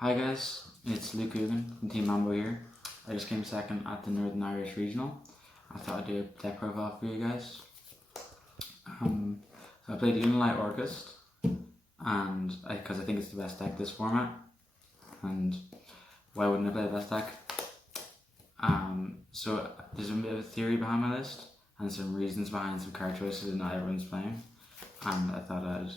Hi guys, it's Luke Coogan from Team Mambo here. I just came second at the Northern Irish Regional. I thought I'd do a deck profile for you guys. So I played Lunalight Orcust, and because I think it's the best deck this format, and why wouldn't I play the best deck? So there's a bit of a theory behind my list, and some reasons behind some card choices that not everyone's playing, and I thought I'd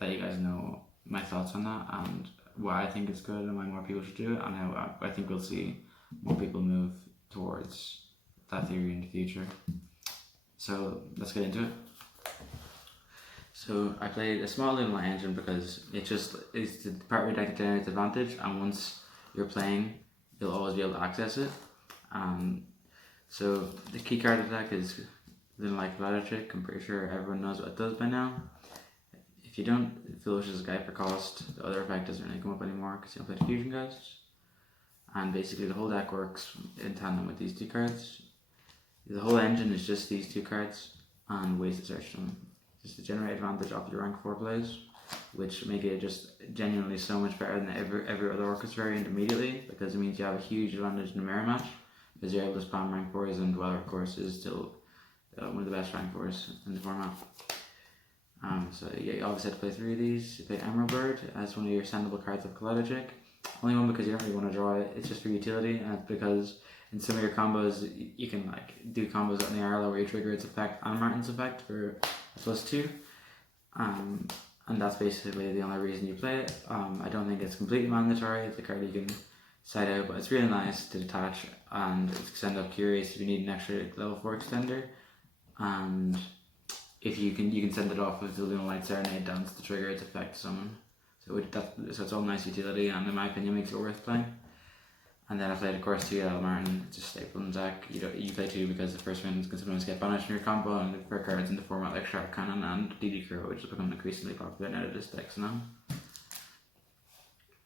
let you guys know my thoughts on that, and why I think it's good and why more people should do it, and how I think we'll see more people move towards that theory in the future. So let's get into it. So I played a small Lunalight engine because it's the part where your deck generates advantage, and once you're playing, you'll always be able to access it. So the key card of the deck is Lunalight Orcust. I'm pretty sure everyone knows what it does by now. If you don't, it finishes a guy for cost. The other effect doesn't really come up anymore because you don't play Fusion Ghosts. And basically the whole deck works in tandem with these two cards. The whole engine is just these two cards and ways to search them. Just to generate advantage off your rank 4 plays, which make it just genuinely so much better than every other Orcust variant immediately, because it means you have a huge advantage in the mirror match, because you're able to spam rank 4s, and Dweller of course is still one of the best rank 4s in the format. So yeah, you obviously have to play 3 of these. You play Emerald Bird as one of your sendable cards of Acknowledgements. Only one because you don't really want to draw it, it's just for utility, and it's because in some of your combos you can like do combos on the Arlo where you trigger its effect and Martin's effect for a +2. And that's basically the only reason you play it. I don't think it's completely mandatory, it's a card you can side out, but it's really nice to detach and send up Curious if you need an extra level 4 extender. And if you can send it off with the Lunalight Serenade Dance to trigger its effect summon. So it's all nice utility, and in my opinion makes it worth playing. And then I played of course 2 Martin, it's just staple in the deck. You play 2 because the first one can sometimes get banished in your combo, and the rare cards in the format like Shark Cannon and DD Crow, which has become increasingly popular now that this deck's now.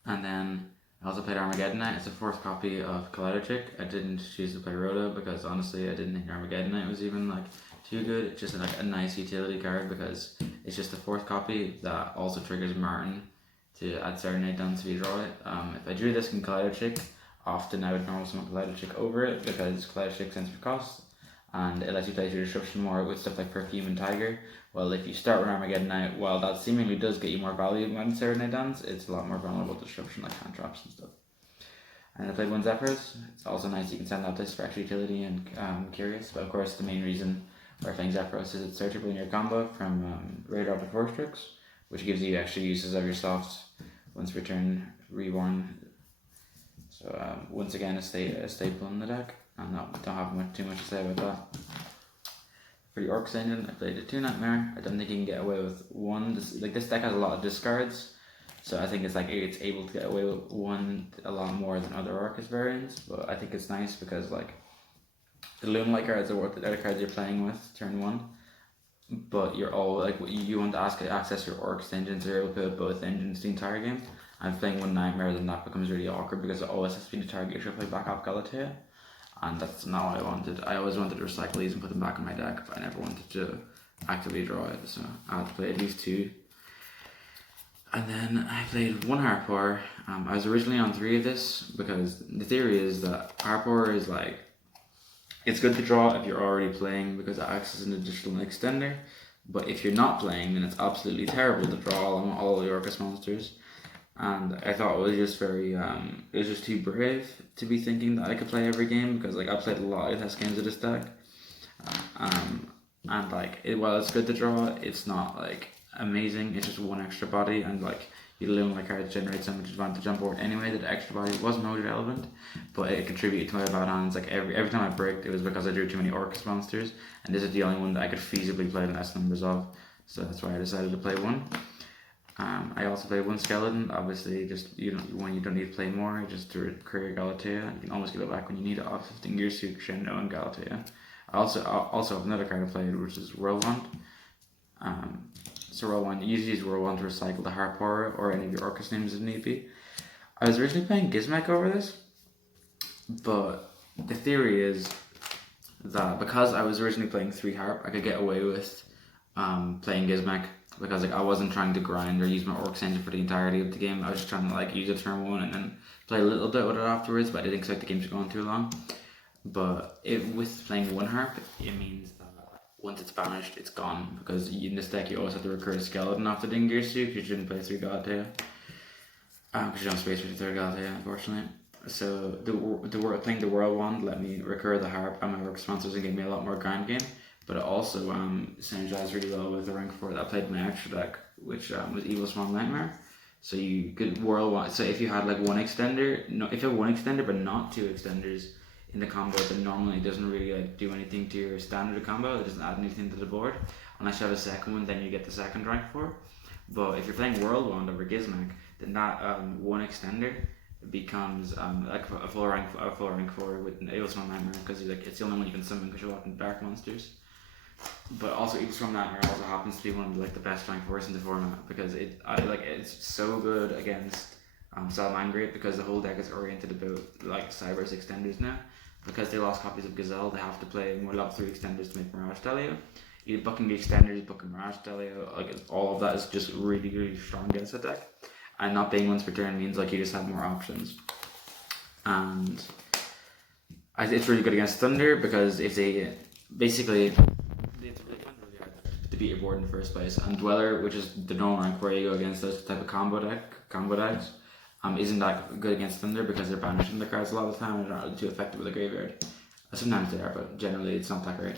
And then I also played Armageddon Knight. It's the 4th copy of Collider. I didn't choose to play Rhoda because honestly I didn't think Armageddon Knight was even like too good. It's just like a nice utility card because it's just the 4th copy that also triggers Martin to add Serenade Dance if you draw it. If I drew this in Collider, often I would normally summon Collider over it because Collider sends for cost, and it lets you play your disruption more with stuff like Perfume and Tiger. Well, if you start with Armageddon Knight, while that seemingly does get you more value when Serenade Dance, it's a lot more vulnerable to disruption like hand traps and stuff. And I played 1 Zephyrs. It's also nice you can send out this for extra utility and Curious, but of course the main reason for playing Zephyros is it's searchable in your combo from Radar to Force Strokes, which gives you extra uses of your softs once return Reborn. So once again a staple in the deck, and don't have too much to say about that. For the Orcs engine, I played a 2 Nightmare. I don't think you can get away with 1. This deck has a lot of discards, so I think it's able to get away with 1 a lot more than other Orcust variants. But I think it's nice because like the Lunalight cards are what the other cards you're playing with turn 1. But you're all like you want to access your Orcs engines, so you're able to put both engines the entire game. And playing 1 Nightmare, then that becomes really awkward because it always has to be the target you should play back up Galatea. And that's not what I wanted. I always wanted to recycle these and put them back in my deck, but I never wanted to actively draw it, so I had to play at least 2. And then I played 1 Harpour. I was originally on 3 of this because the theory is that Harpour is like, it's good to draw if you're already playing because it acts as an additional extender, but if you're not playing, then it's absolutely terrible to draw all the Orcust monsters. And I thought it was just it was just too brave to be thinking that I could play every game, because like I played a lot of test games of this deck, and like while it's good to draw, it's not like amazing. It's just 1 extra body, and like your Lunalight cards generate so much advantage on board anyway that the extra body was mode relevant, but it contributed to my bad hands. Like every time I bricked, it was because I drew too many Orcust monsters, and this is the only one that I could feasibly play less numbers of, so that's why I decided to play 1. I also played 1 Skeleton. Obviously, just when you don't need to play more, just to create Galatea. You can always give it back when you need it off 15 Gears to Crescendo and Galatea. I also have another card I played, which is Whirlwind. So Whirlwind, you usually use Whirlwind to recycle the Harpour or any of your Orcust names if need be. I was originally playing Gizmek over this, but the theory is that because I was originally playing 3 Harp, I could get away with playing Gizmek because like I wasn't trying to grind or use my orc engine for the entirety of the game. I was just trying to like use it turn one and then play a little bit with it afterwards, but I didn't expect the game to go on too long. But with playing one harp, it means that once it's banished, it's gone, because in this deck you always have to recur a skeleton off the Dingirsu because you shouldn't play 3 Galatea. Because you don't have space for the 3rd Galatea, unfortunately. So playing the World Wand let me recur the harp and my work sponsors and gave me a lot more grind game. But it also synergized really well with the rank 4 that I played in my extra deck, which was Evil Swarm Nightmare. So you could World Wand. So if you had like one extender, if you have one extender but not 2 extenders in the combo, that normally doesn't really like do anything to your standard combo. It doesn't add anything to the board. Unless you have a second one, then you get the second rank 4. But if you're playing World Wand over Gizmak, then that one extender becomes like a full rank 4 with Evil Swarm Nightmare, because it's the only one you can summon because you're locking dark monsters. But also Evil Swarm Nightmare also happens to be one of like the best rank 4s in the format, because it's so good against Salamangreat, because the whole deck is oriented about like Cyber's extenders now. Because they lost copies of Gazelle, they have to play more level 3 extenders to make Mirage Delio. Either booking the extenders, booking Mirage Delio, like all of that is just really, really strong against the deck. And not being once per turn means like you just have more options. And it's really good against Thunder, because if they basically they find it really hard to beat your board in the first place. And Dweller, which is the normal rank where you go against those type of combo decks, isn't that good against Thunder, because they're banishing the cards a lot of the time and they're not really too effective with the graveyard. Sometimes they are, but generally it's not that great.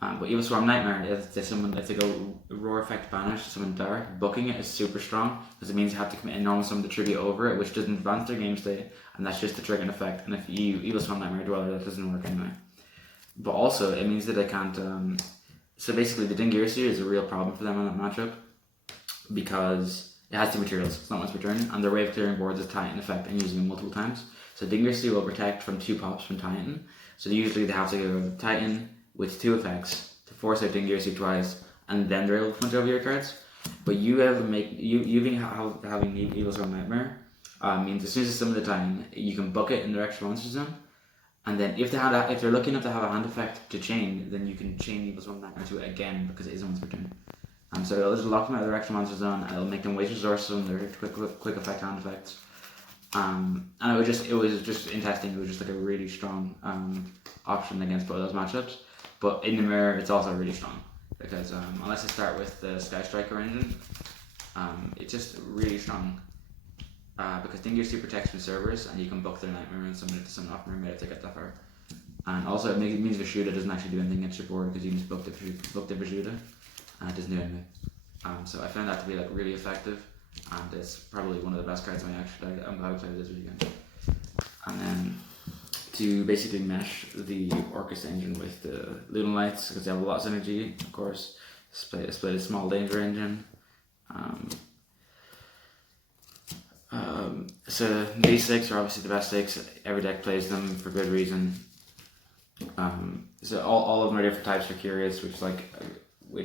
But Evil Swarm Nightmare, if they go Roar Effect Banish, summon Dark, booking it is super strong, because it means you have to commit a normal summon the tribute over it, which doesn't advance their game state, and that's just the triggering effect. And if you Evil Swarm Nightmare Dweller, that doesn't work anyway. But also, it means that they can't. So basically, the Dingirsu is a real problem for them in that matchup, because it has 2 materials, it's not once per turn, and their wave clearing boards is Titan effect and using it multiple times. So Dingirsu will protect from 2 pops from Titan. So usually they have to go Titan with 2 effects to force out Dingirsu twice, and then they're able to punch over your cards. But having Evil Swarm Nightmare means as soon as it's summoned the Titan, you can book it in their extra monster zone. And then if they're lucky enough to have a hand effect to chain, then you can chain Evil Swarm Nightmare to it again, because it is once per turn. So it'll just lock them out of their extra monster zone, and it'll make them waste resources on their quick effect hand effects. And it was just in testing, it was just like a really strong option against both those matchups. But in the mirror, it's also really strong, because unless I start with the Sky Striker engine, it's just really strong. Because Dingirsu protects from servers, and you can book their Nightmare and summon it to summon off mirror if they get that far. And also it means Vishuda doesn't actually do anything against your board, because you can just book the Vishuda. It doesn't do anything. So I found that to be like really effective, and it's probably one of the best cards in my extra deck. I'm glad I played this weekend. And then to basically mesh the Orcust engine with the Lunalights, because they have a lot of synergy, of course. Split a small danger engine. So these 6 are obviously the best 6. Every deck plays them for good reason. So all of them are different types for Curious, which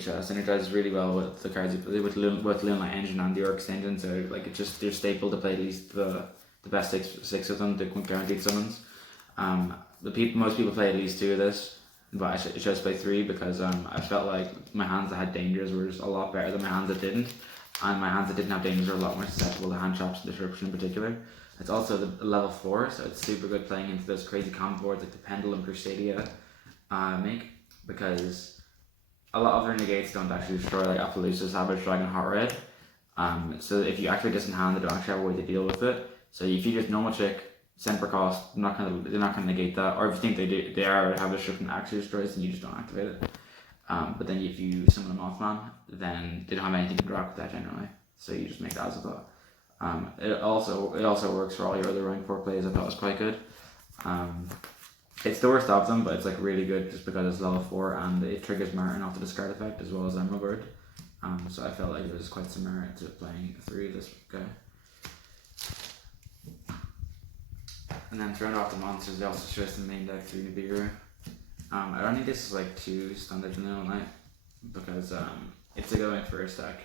synergizes really well with the cards with Lunalight engine and the Orcust engine. So like they're staple to play at least the best six of them, the guaranteed summons. Most people play at least 2 of this, but I chose to play 3, because I felt like my hands that had dangers were just a lot better than my hands that didn't, and my hands that didn't have dangers are a lot more susceptible to hand traps and disruption in particular. It's also the level 4, so it's super good playing into those crazy combo boards like the Pendulum Crusadia make, because a lot of their negates don't actually destroy, like Appaloosa, Savage Dragon, Hot Red. So if you actually disenhand, they don't actually have a way to deal with it. So if you just normal check, send per cost, they're not gonna negate that. Or if you think they have disruption that actually destroys, then you just don't activate it. But then if you summon a Mothman, then they don't have anything to interact with that generally. So you just make that as a thought. It also works for all your other rank 4 plays. I thought it was quite good. It's the worst of them, but it's like really good just because it's level 4 and it triggers Martin off the discard effect as well as Emerald Bird. So I felt like there was quite some merit to playing 3 of this guy. And then to round off the monsters, they also chose the main deck 3 Nibiru. I don't think this is like too standard in the Lunalight, because it's a going first deck,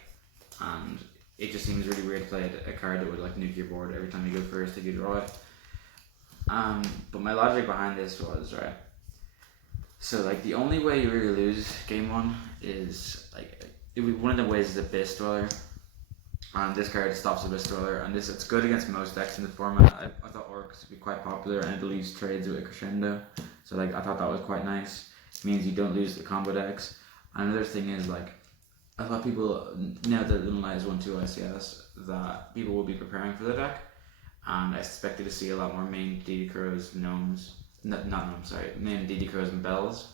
and it just seems really weird to play a card that would like nuke your board every time you go first if you draw it. But my logic behind this was, so like the only way you really lose game 1 is like one of the ways is Abyss Dweller. And this card stops Abyss Dweller, and it's good against most decks in the format. I thought Orcust would be quite popular, and it leaves trades with a Crescendo. So like I thought that was quite nice. It means you don't lose the combo decks. Another thing is like I thought people, now that Lunalight has won 2 ICS, that people will be preparing for the deck, and I expected to see a lot more main DD Crows, Gnomes, not Gnomes, sorry, main DD Crows and Bells.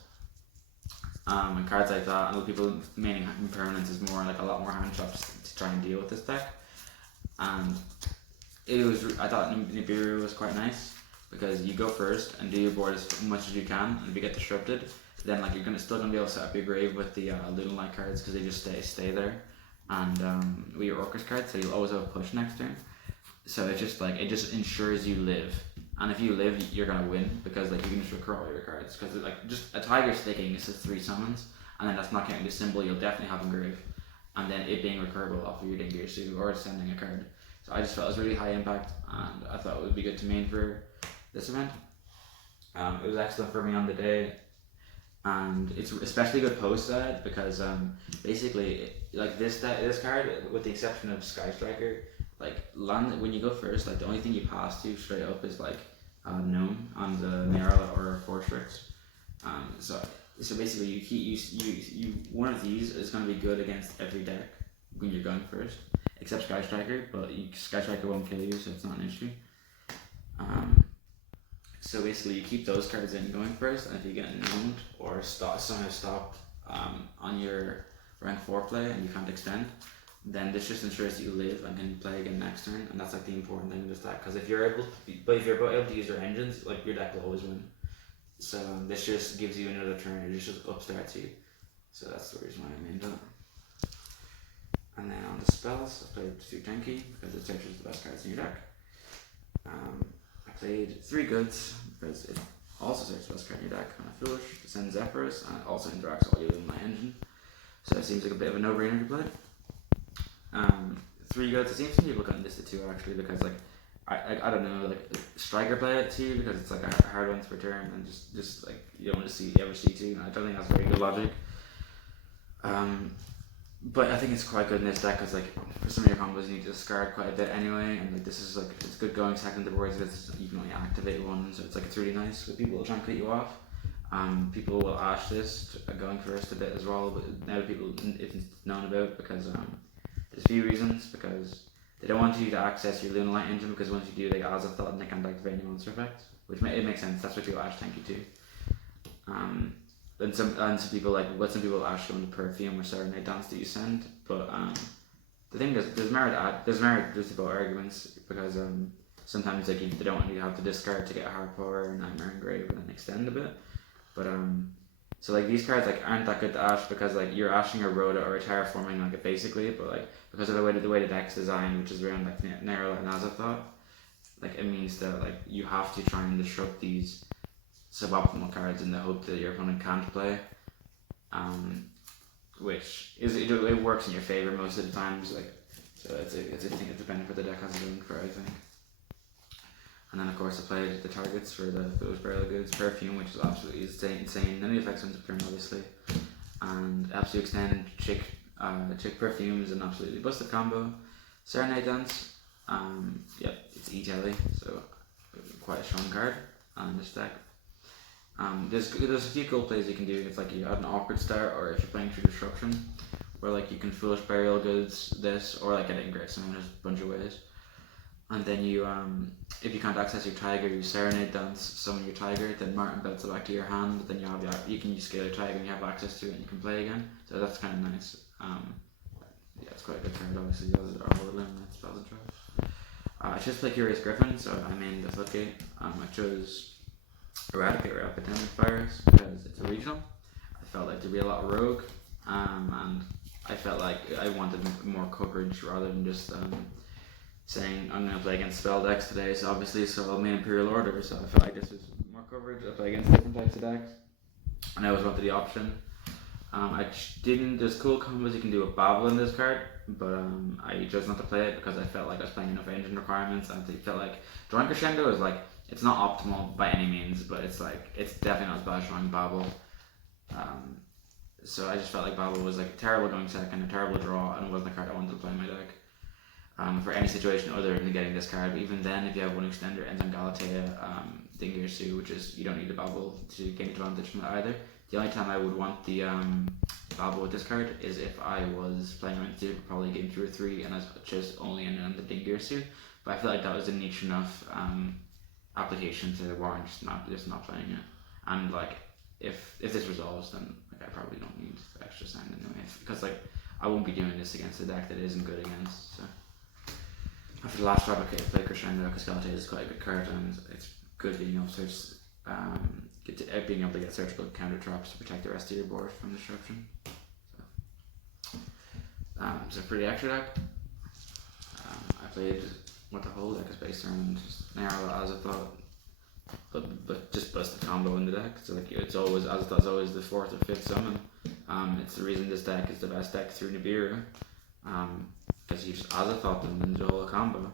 And cards like that, and people maining impermanence is more like a lot more hand shots to try and deal with this deck. And I thought Nibiru was quite nice because you go first and do your board as much as you can, and if you get disrupted, then like you're still gonna be able to set up your grave with the Lunalight cards because they just stay there, and with your Orcust cards, so you'll always have a push next turn. So it's just like it just ensures you live. And if you live, you're gonna win because like you can just recur all your cards. Because like just a tiger sticking is just 3 summons, and then that's not counting the symbol. You'll definitely have a grave, and then it being recurable off of your Dingear Suit or sending a card. So I just felt it was really high impact, and I thought it would be good to main for this event. It was excellent for me on the day, and it's especially good post side because basically like this card, with the exception of Sky Striker, like when you go first, like the only thing you pass to straight up is like Gnome on the Narrow or Forstrix. So basically you one of these is going to be good against every deck when you're going first, except Sky Striker, but Sky Striker won't kill you, so it's not an issue. So basically you keep those cards in going first, and if you get gnomed or somehow stopped on your rank 4 play and you can't extend, then this just ensures that you live and can play again next turn, and that's like the important thing in this deck. Because if you're able to use your engines, like your deck will always win. So this just gives you another turn. It just upstarts you. So that's the reason why I made that. And then on the spells, I played 2 Tenki because it searches the best cards in your deck. I played 3 Goods because it also searches the best card in your deck. Kind of foolish. It sends Zephyrus and it also interacts all you in my engine. So it seems like a bit of a no-brainer to play. 3 Goods. It seems some people got listed 2 actually because like I don't know, like Striker play it 2 because it's like a hard one to return, and just like you don't want to ever see 2. And I don't think that's very good logic. But I think it's quite good in this deck because like for some of your combos you need to discard quite a bit anyway, and like this is like it's good going second to boards because you can only activate 1, so it's really nice. But people will try and cut you off. People will ash this going first a bit as well, but now people it's known about because there's a few reasons. Because they don't want you to access your Lunalight engine, because once you do, they as a thought and they can't activate any monster effects, which it makes sense. That's what people ash Tenki too. And some people some people ash on the Perfume or Serenade Dance that you send, but the thing is there's merit justifiable arguments because sometimes like they don't want you to have to discard to get a Hard Power or Nightmare Engrave and then extend a bit, but so like these cards like aren't that good to ash because like you're ashing a Rhoda or a Terraforming like basically, but like because of the way the deck's designed, which is around like Narrow and Azathoth, like it means that like you have to try and disrupt these suboptimal cards in the hope that your opponent can't play, which is it works in your favor most of the times. Like so it's a benefit the deck has to go for, I think. And then of course I played the targets for those Barrel of Goods, Perfume, which is absolutely insane. None of the effects on the turn obviously, and Absolute Extend, Chick Perfume is an absolutely busted combo. Serenade Dance, yep, it's E-Jelly, so quite a strong card on this deck. There's a few cool plays you can do. It's like you add an awkward start, or if you're playing through Disruption, where like you can Foolish Burial Goods this, or like get it in Great Summon. There's a bunch of ways. And then you, if you can't access your Tiger, you Serenade Dance, summon your Tiger, then Martin belts it back to your hand. Then you can use Scale your Tiger and you have access to it and you can play again. So that's kind of nice. Yeah, it's quite a good card. Obviously, those are all the limit spells and traps. I chose to play Curious Griffin, so I made the Floodgate. I chose Eradicate or Epidemic Virus because it's a regional. I felt like there'd be a lot of rogue, and I felt like I wanted more coverage rather than just saying I'm going to play against spell decks today, so obviously I'll main Imperial Order, so I felt like this was more coverage. I play against different types of decks, and I always wanted the option. There's cool combos you can do with Babel in this card, but I chose not to play it because I felt like I was playing enough engine requirements, and I felt like drawing Crescendo is like, it's not optimal by any means, but it's definitely not as bad as drawing Babel. So I just felt like Babel was like terrible going second, a terrible draw, and it wasn't a card I wanted to play in my deck. For any situation other than getting this card, but even then, if you have one extender, ends on Galatea, Dingirsu, which is you don't need the Babel to gain advantage from it either. The only time I would want the Babel with this card is if I was playing around 2, probably game 2 or 3, and I was just only in on the Dingirsu. But I feel like that was a niche enough application to warrant just not playing it. And like if this resolves, then like I probably don't need extra sand anyway, because like I won't be doing this against a deck that isn't good against. So after the last drop, I play Crescendo because Galatea is quite a good card, and it's good being able to being able to get searchable counter traps to protect the rest of your board from disruption. So for the extra deck, I played what the whole deck is based around, just narrow as I thought, but just bust the combo in the deck. So like it's always as I thought, it's always the 4th or 5th summon. It's the reason this deck is the best deck through Nibiru. Because you just as I thought them and do a whole combo.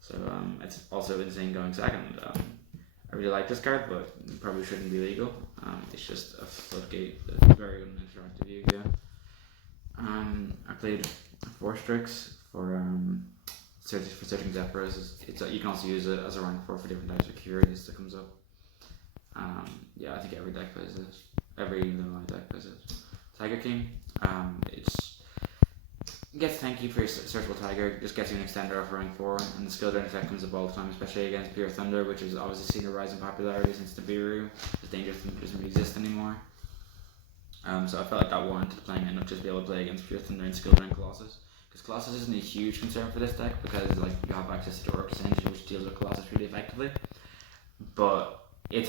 So it's also insane going second. I really like this card, but it probably shouldn't be legal. It's just a floodgate, a very uninteractive Yugioh. I played 4 Strix for searching Zephyros. You can also use it as a rank 4 for different types of Curious that comes up. Yeah, I think every deck plays this. Every Lunalight deck plays this. Tiger King. It gets tanky for your searchable Tiger, just gets you an extender off rank 4, and the skill drain effect comes up all the time, especially against Pure Thunder, which has obviously seen a rise in popularity since Nibiru. It's dangerous and doesn't really exist anymore. So I felt like that warranted playing it, not just be able to play against Pure Thunder and skill drain Colossus. Because Colossus isn't a huge concern for this deck, because like you have access to Orcust Deck, which deals with Colossus really effectively. But it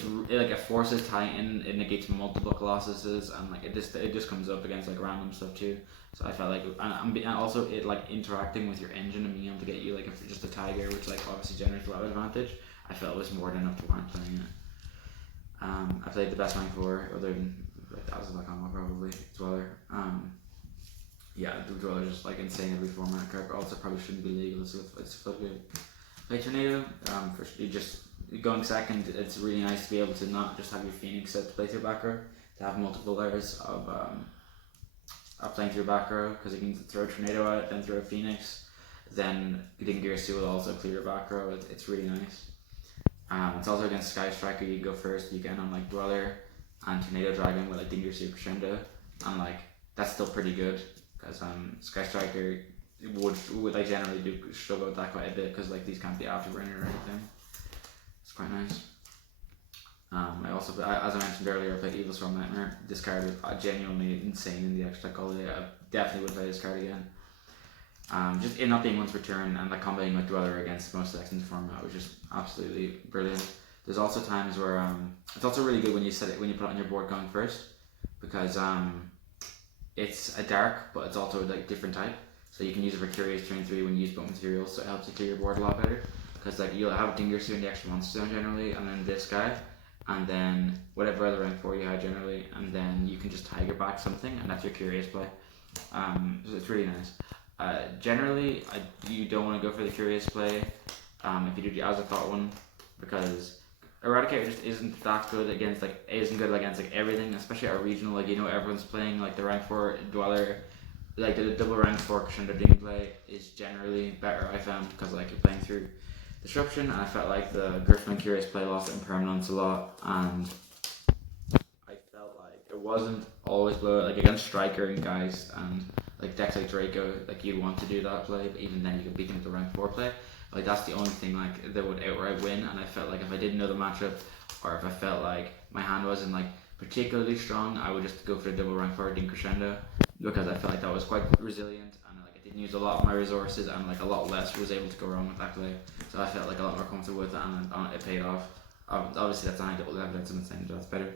forces Titan, it negates multiple Colossuses, and like it just comes up against like random stuff too. So I felt like, and also it like interacting with your engine and being able to get you like just a Tiger, which like obviously generates a lot of advantage. I felt it was more than enough to warrant playing it. I played the best rank 4, other than like that was like combo probably Dweller. Yeah, the Dweller is just like insane every format card, but also probably shouldn't be legal. It's a good. Play Tornado. Going second, it's really nice to be able to not just have your Phoenix set to play through back row, to have multiple layers of playing through back row, because you can throw a Tornado at it, then throw a Phoenix, then Dingirsu will also clear your back row. It's really nice. It's also against Sky Striker. You go first, you get on like Dweller and Tornado Dragon with like Dingirsu Crescendo, and like that's still pretty good, because Sky Striker would like generally do struggle with that quite a bit, because like these can't be afterburner or anything. It's quite nice. I also, as I mentioned earlier, I played Evil Storm Nightmare. This card is genuinely insane in the extra deck all day. I definitely would play this card again. Just it not being once per turn and like comboing with Dweller against most decks in the format was just absolutely brilliant. There's also times where it's also really good when you put it on your board going first, because it's a dark, but it's also like different type. So you can use it for Curious turn 3 when you use both materials, so it helps you clear your board a lot better. Because like you'll have Dingirsu in the extra monster zone generally, and then this guy, and then whatever other rank 4 you had generally, and then you can just Tiger back something, and that's your Curious play. So it's really nice. Generally, you don't want to go for the Curious play if you do the As I Thought one, because Eradicator just isn't that good against everything, especially our regional. Like everyone's playing like the rank 4 Dweller, like the double rank 4 Crescendo Ding play is generally better, I found, because like you're playing through Disruption, and I felt like the Griffin and Curious play lost impermanence a lot, and I felt like it wasn't always blow like against Striker and Geist and like decks like Draco, like you'd want to do that play, but even then you could beat them with the rank 4 play. Like that's the only thing like that would outright win, and I felt like if I didn't know the matchup, or if I felt like my hand wasn't like particularly strong, I would just go for the double rank 4 Ding Crescendo, because I felt like that was quite resilient, and like I didn't use a lot of my resources, and like a lot less was able to go wrong with that play. So I felt like a lot more comfortable with it, and it paid off. Obviously that's not double level, I'm not saying that's better,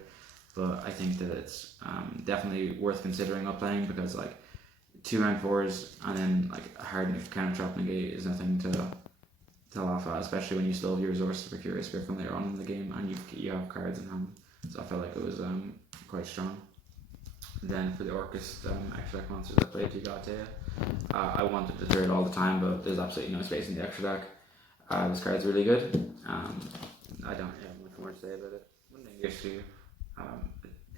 but I think that it's definitely worth considering up playing, because like 2 rank 4s and then like a hard counter trap negate is nothing to laugh at, especially when you still have your resources for Curious Griffin later on in the game, and you have cards in hand. So I felt like it was quite strong. Then for the Orcust extra deck monsters, I played Yugioh. I wanted to throw it all the time, but there's absolutely no space in the extra deck. This card's really good. I don't have much more to say about it. One thing issue,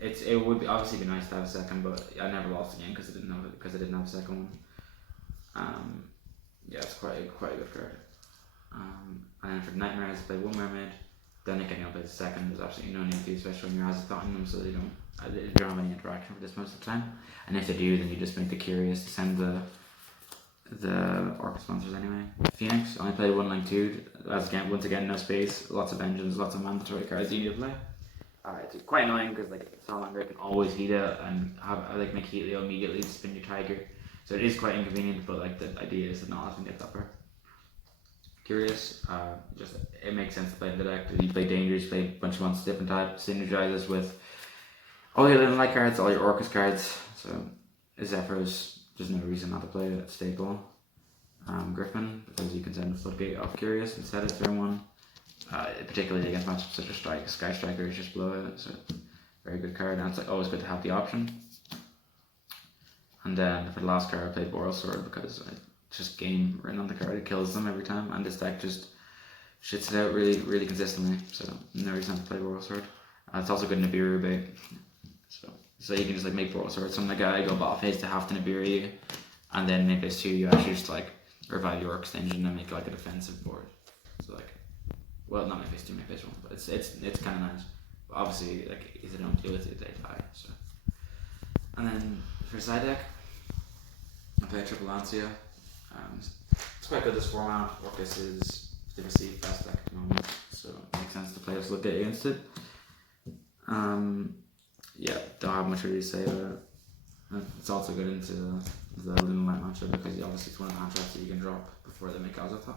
it would obviously be nice to have a second, but I never lost a game because I didn't have a second one. Yeah, it's quite a good card. And then for Nightmares, I play one Mermaid. Then again, you'll play the second. There's absolutely no need to, especially when you're Azathoning them, so they don't have any interaction with this most of the time. And if they do, then you just make the Curious to send the Orcust monsters anyway. Phoenix, only played 1 Link 2. Once again, no space, lots of engines, lots of mandatory cards you need to play. It's quite annoying because Salamander can always heat it and make Helio immediately to spin your Tiger. So it is quite inconvenient, but the idea is to not have to get that far. Curious, it makes sense to play in the deck. You play Dangerous, you play a bunch of monsters, different types, synergizes with all your Lunalight cards, all your Orcust cards. So Zephyrs, there's no reason not to play it. Staple. Griffin, because you can send a Floodgate off Curious instead of turn 1. Particularly against matchups such as Sky Striker, is just blow it. So very good card, and it's always good to have the option. And then for the last card, I played Boral Sword because it's just game written on the card. It kills them every time, and this deck just shits it out really consistently. So no reason to play Boral Sword. It's also good in Nibiru bait. So you can just make Boral Sword. Some guy go bottom phase to have to Nibiru you, and then main phase 2 you actually just revive your extension and make a defensive board. So well, not main phase 2, main phase 1, but it's kind of nice. But obviously, if they don't deal with it, they die. So, and then for side deck, I play Triple Lancia. It's quite good this format. Orcust is the received best deck at the moment, so it makes sense to play a Floodgate against it. Yeah, don't have much really to say about it. It's also good into the Lunalight matchup because obviously it's one of the matchups that you can drop before they make Azathoth.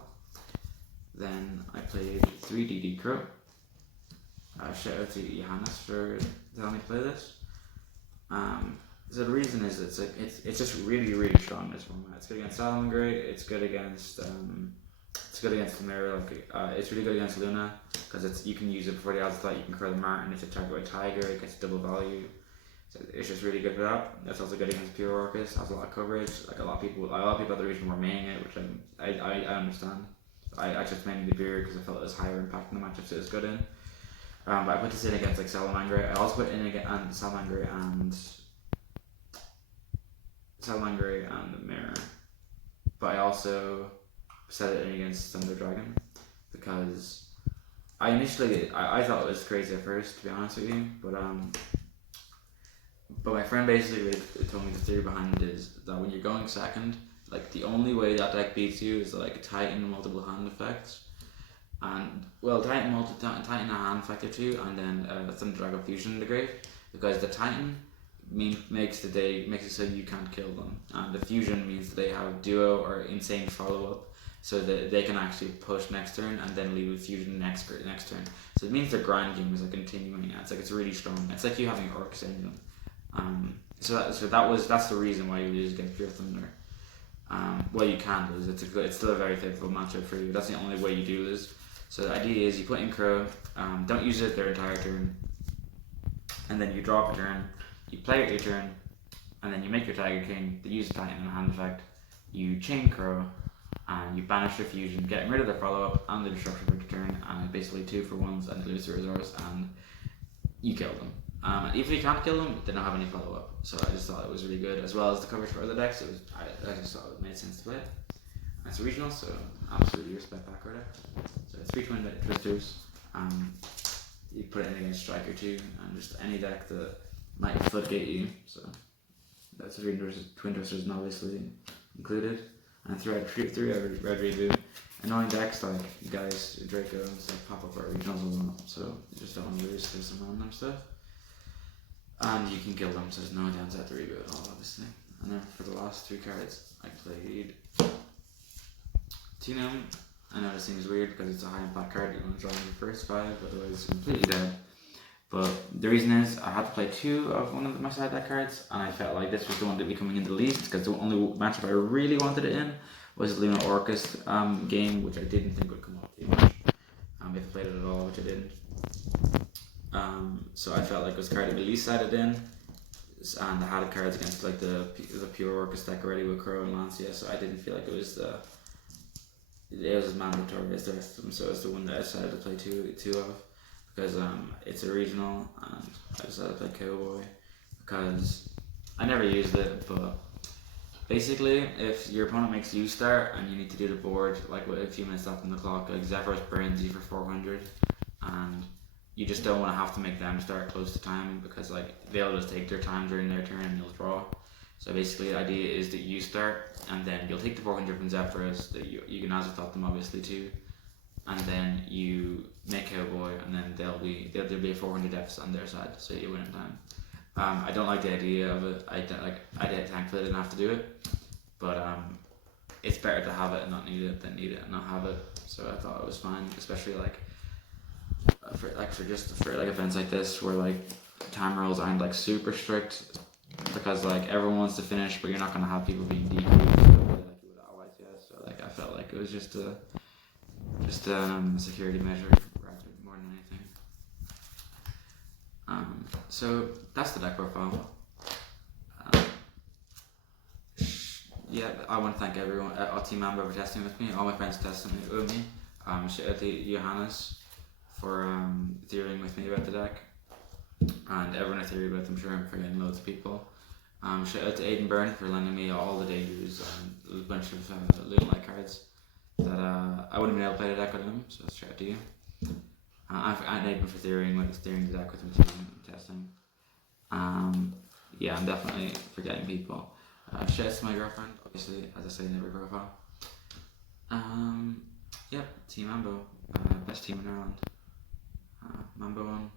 Then I played 3 DD Crow. Shout out to Johannes for telling me to play this. So the reason is it's just really strong this format. It's good against Salamander. It's good against the mirror. It's really good against Luna because you can use it before the Azathoth. You can curl the Martin if you target a Tiger. It gets double value. So it's just really good for that. It's also good against pure Orcust. Has a lot of coverage. A lot of people at the region were maining it, which I understand. I just mainly the beer because I felt it was higher impact in the matchups it was good in. But I put this in against Salamander. I also put in against Salamander and Mirror. But I also set it in against Thunder Dragon because I thought it was crazy at first, to be honest with you. But my friend basically told me the theory behind it is that when you're going second, the only way that deck beats you is Titan multiple hand effects, and Titan a hand effect or 2, and then Thunder Dragon Fusion in the grave, because the Titan makes it so you can't kill them, and the Fusion means that they have duo or insane follow up, so that they can actually push next turn and then leave with Fusion next turn. So it means their grind game is continuing. It's really strong. It's like you having Orcs engine. That's the reason why you lose against Pure Thunder. Well, you can lose. It's still a very favorable matchup for you. That's the only way you do lose. So the idea is you put in Crow, don't use it their entire turn, and then you drop a turn, you play it your turn, and then you make your Tiger King, they use Titan and a hand effect, you chain Crow, and you banish their Fusion, getting rid of their follow-up and the Destruction for your turn, and basically 2 for 1s, and they lose their resource, and you kill them. If you can't kill them, they don't have any follow-up. So I just thought it was really good, as well as the coverage for other decks. I just thought it made sense to play it. And it's regional, so absolutely respect backcourt deck. So it's 3 twin twisters. You put it in against Striker 2, and just any deck that might Floodgate you. So that's 3 twin twisters, obviously included. And 3 red reboot. Annoying decks like guys, Draco and stuff pop up at regionals a lot, so you just don't want to lose to some random stuff. And you can kill them, so there's no downside to reboot at all, obviously. And then for the last 3 cards, I played Tino. I know this seems weird because it's a high impact card, you want to draw in the first 5, otherwise it's completely dead. But the reason is, I had to play 2 of one of my side deck cards, and I felt like this was the one to be coming in the least, because the only matchup I really wanted it in was the Lunalight Orcust game, which I didn't think would come up too much. If I played it at all, which I didn't. So I felt like it was the card to be least sided in, and I had cards against the pure Orcust deck already with Crow and Lancia, so I didn't feel like it was as mandatory as the rest of them, so it's the one that I decided to play two of. because it's a regional, and I decided to play Cowboy because I never used it, but basically if your opponent makes you start and you need to do the board like with a few minutes left on the clock, like Zephyros burns you for 400, and you just don't want to have to make them start close to time because like they'll just take their time during their turn and you'll draw. So basically the idea is that you start and then you'll take the 400 from Zephyros, that you can Azathoth them obviously too, and then you make Cowboy, and then there'll be a 400 deficit on their side, so you win in time. I don't like the idea of it. Thankfully I didn't have to do it, but it's better to have it and not need it than need it and not have it. So I thought it was fine, especially for events like this where like time rules aren't like super strict, because like everyone wants to finish, but you're not gonna have people being decreased like you would otherwise. Yeah, so like I felt like it was just a security measure more than anything. So that's the deck profile. Yeah, I want to thank everyone at Team Mambo for testing with me. All my friends testing it with me. Shout out to Johannes for theorying with me about the deck, and everyone I theory with. I'm sure I'm forgetting loads of people. Shout out to Aiden Byrne for lending me all the dangers and a bunch of Lunalight cards that I wouldn't have been able to play the deck with him, so shout out to you. And Aiden for theorying the deck with him too and testing. Yeah, I'm definitely forgetting people. Shout out to my girlfriend, obviously, as I say in every profile. Yeah, Team Mambo, best team in Ireland. Mambo on.